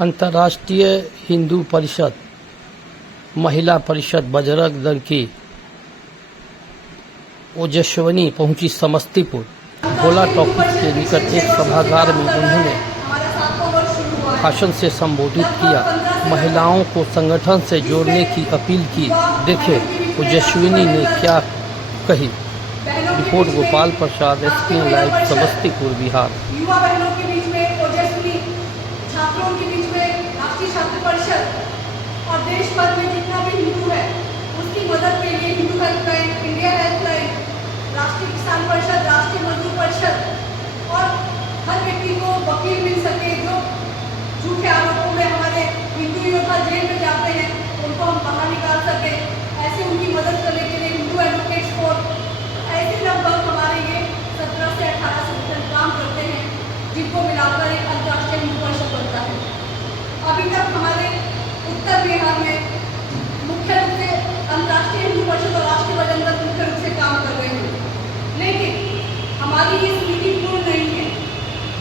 अंतर्राष्ट्रीय हिंदू परिषद, महिला परिषद बजरंग दल की ओजस्विनी पहुंची समस्तीपुर। भोला टॉकीज के निकट एक सभागार में उन्होंने भाषण से संबोधित किया। महिलाओं को संगठन से जोड़ने की अपील की। देखें ओजस्विनी ने क्या कही। Report Gopal Prasad, ESPN live, Samastipur, Bihar. युवा बहनों के बीच में ओजस्विनी, छात्रों के बीच में राष्ट्रीय छात्र परिषद और देश भर में जितना भी हिंदू है उसकी मदद के लिए हिंदू हेल्पलाइन, इंडिया हेल्पलाइन, राष्ट्रीय किसान परिषद, राष्ट्रीय मजदूर परिषद और हर व्यक्ति को वकील मिल सके जो झूठे आरोपों में हमारे हिंदू योद्धा जेल में जाते हैं उनको हम बाहर निकाल सके, ऐसे उनकी मदद करने के लिए हिंदू एडवोकेट्स फोरम, ऐसे लगभग हमारे ये 17 से 18 संगठन काम करते हैं जिनको मिलाकर एक अंतर्राष्ट्रीय हिंदू परिषद बनता है। अभी तक हमारे उत्तर बिहार में मुख्य रूप से अंतर्राष्ट्रीय हिंदू परिषद और राष्ट्रीय बजरंग दल मुख्य रूप से काम कर रहे हैं, लेकिन हमारी ये समिति पूर्ण नहीं है।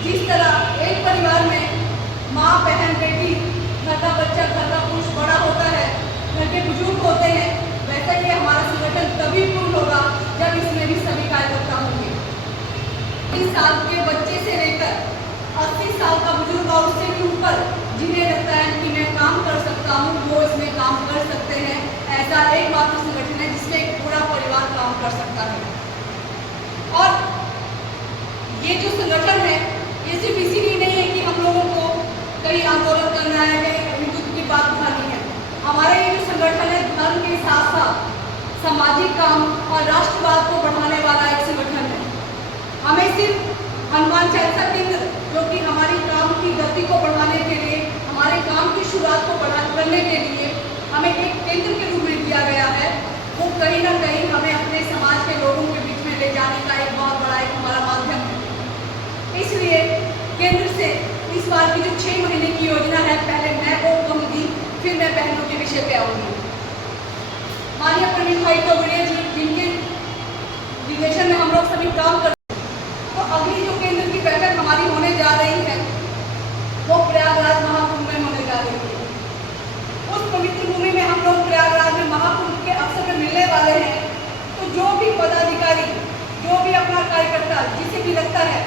जिस तरह एक परिवार में माँ, बहन, बेटी, घर का बच्चा, घर का पुरुष बड़ा होता है, घर के बुजुर्ग होते हैं, वैसा ही हमारा संगठन तभी पूर्ण होगा जब इसमें भी सभी कार्यकर्ता होंगे। 30 साल के बच्चे से लेकर 80 साल का बुजुर्ग और उससे भी ऊपर जिन्हें लगता है कि मैं काम कर सकता हूँ वो इसमें काम कर सकते हैं। ऐसा एकमात्र संगठन है जिसमें एक पूरा परिवार काम कर सकता है। और ये जो संगठन है ये सिर्फ इसीलिए नहीं है कि हम लोगों को कहीं आंदोलन करना है, कहीं हिंदुत्व की बात उठानी है। हमारा ये जो संगठन है धर्म के साथ साथ सामाजिक काम और राष्ट्रवाद को बढ़ाने वाला एक संगठन है। हमें सिर्फ हनुमान चालीसा केंद्र जो कि हमारी काम की गति को बढ़ाने के लिए, हमारे काम की शुरुआत को करने के लिए हमें एक केंद्र के रूप में दिया गया है, वो कहीं ना कहीं हमें अपने समाज के लोगों के बीच में ले जाने का एक बहुत बड़ा एक हमारा माध्यम है। इसलिए केंद्र से इस बार की जो 6 महीने की योजना है, पहले मैं वो कहूँगी, फिर मैं बहनों के विषय पे आऊँगी। माननीय प्रवीण भाई तोगड़िया जी जिनके निर्देशन में हम लोग सभी काम कर, तो अगली जो केंद्र की बैठक हमारी होने जा रही है वो प्रयागराज महाकुंभ में होने जा रही है। उस पवित्र भूमि में हम लोग प्रयागराज में महाकुंभ के अवसर पर मिलने वाले हैं। तो जो भी पदाधिकारी, जो भी अपना कार्यकर्ता, जिसे भी लगता है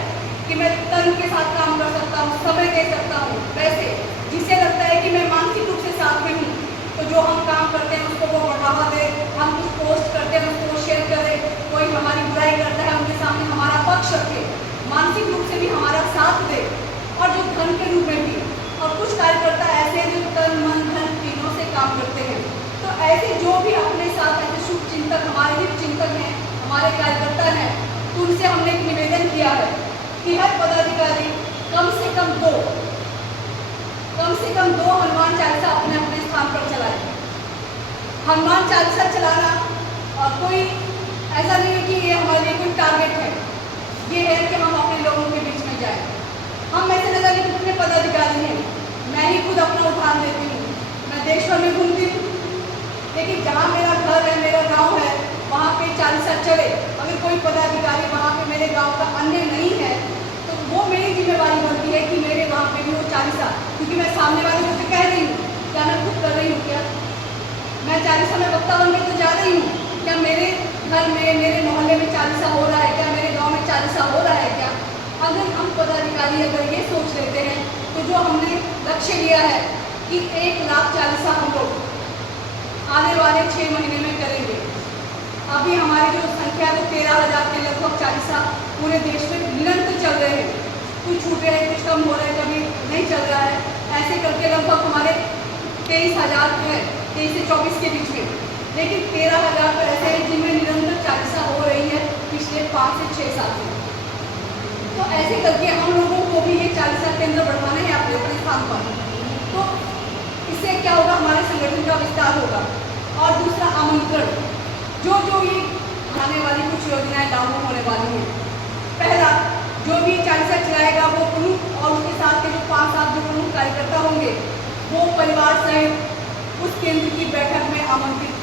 कि मैं तन के साथ काम कर सकता हूँ, समय दे सकता हूँ, वैसे जिसे लगता है कि मैं मानसिक रूप से साथ में हूँ, तो जो हम काम करते हैं उसको वो बढ़ावा दे, हम कुछ पोस्ट करते हैं उसको शेयर करें, कोई हमारी बुराई करता है उनके सामने हमारा पक्ष रखे, मानसिक रूप से भी हमारा साथ दे और जो धन के रूप में भी। और कुछ कार्यकर्ता ऐसे हैं जो तन, मन, धन तीनों से काम करते हैं। तो ऐसे जो भी अपने साथ ऐसे शुभ चिंतक, हमारे हित चिंतक हैं, हमारे कार्यकर्ता हैं, तो उनसे हमने एक निवेदन किया है कि हर पदाधिकारी कम से कम दो हनुमान चालीसा अपने अपने स्थान पर चलाए। हनुमान चालीसा चलाना कोई ऐसा नहीं है कि ये हमारे लिए कोई टारगेट है, ये है कि हम अपने लोगों के बीच में जाए। हम ऐसे लगा कि कितने पदाधिकारी हैं, मैं ही खुद अपना उदाहरण देती हूँ। मैं देश भर में घूमती हूँ, लेकिन जहाँ मेरा घर है, मेरा गाँव है, वहाँ पे चालीसा चले, अगर कोई पदाधिकारी वहाँ पे मेरे गाँव का अन्य नहीं है तो वो मेरी जिम्मेवारी बनती है कि मेरे वहाँ पे भी वो चालीसा, क्योंकि मैं सामने वाले को तो कह रही हूँ, क्या मैं खुद कर रही हूँ, क्या मैं चालीसा में वक्ता बन के तो जा रही हूँ, क्या मेरे घर में, मेरे मोहल्ले में चालीसा हो रहा है, क्या मेरे गाँव में चालीसा हो रहा है क्या? अगर हम पदाधिकारी अगर ये सोच लेते हैं तो जो हमने लक्ष्य लिया है कि 1 लाख चालीसा हम लोग आने वाले 6 महीने में करेंगे। अभी हमारी जो संख्या है 13,000 के लगभग चालीसा पूरे देश में निरंतर चल रहे हैं, कुछ छूट रहे हैं, कुछ कम हो रहे हैं, कभी नहीं चल रहा है। ऐसे करके लगभग हमारे 23,000 है, 23 से 24 के बीच में, लेकिन 13,000 तो ऐसे हैं जिनमें निरंतर चालीसा हो रही है पिछले 5 से 6 साल से। तो ऐसे करके हम लोगों को भी ये चालीसा केंद्र बढ़ाने हैं अपने अपने स्थान पर। तो इससे क्या होगा, हमारे संगठन का विस्तार होगा। और दूसरा आमंत्रण, जो ये आने वाली कुछ योजनाएं लागू होने वाली हैं। पहला, जो भी चालीसा चलाएगा वो प्रमुख और उसके साथ के जो 5-7 जो प्रमुख कार्यकर्ता होंगे वो परिवार सहित उस केंद्र की बैठक में आमंत्रित